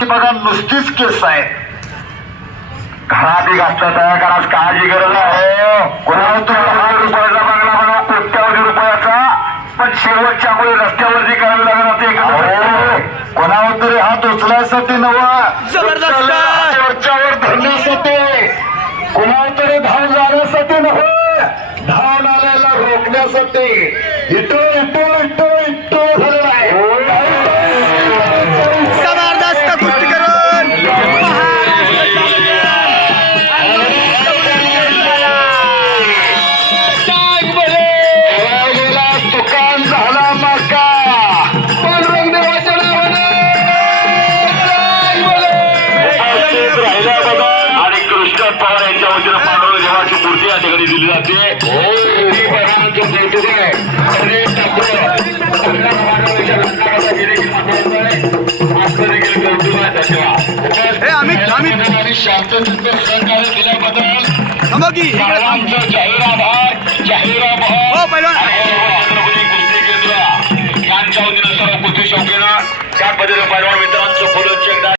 ती बघा नुसतीच केस आहे घरात एक असता तयार करायची काळजी गरज आहे. कोणाला रुपयाचा बंगला म्हणा कोट्यावधी रुपयाचा पण शेवटच्या मुळे रस्त्यावरती करावी लागणार ते एकत्र कोणावर तरी हात उचलायसाठी नवा. जबरदस्त! वरच्यावर धरण्यासाठी. कोणावर तरी धाव जाण्यासाठी नव्हे. धाव आल्याला रोखण्यासाठी. इटो पवार यांच्या वतीनं पांडुरंग देवाची मूर्ती या ठिकाणी दिली जाते. हे जाहीर आभार जाहीर आभार हो यांच्या वतीनं सर्व त्या पद्धतीने पैलवान मित्रांचं फुलं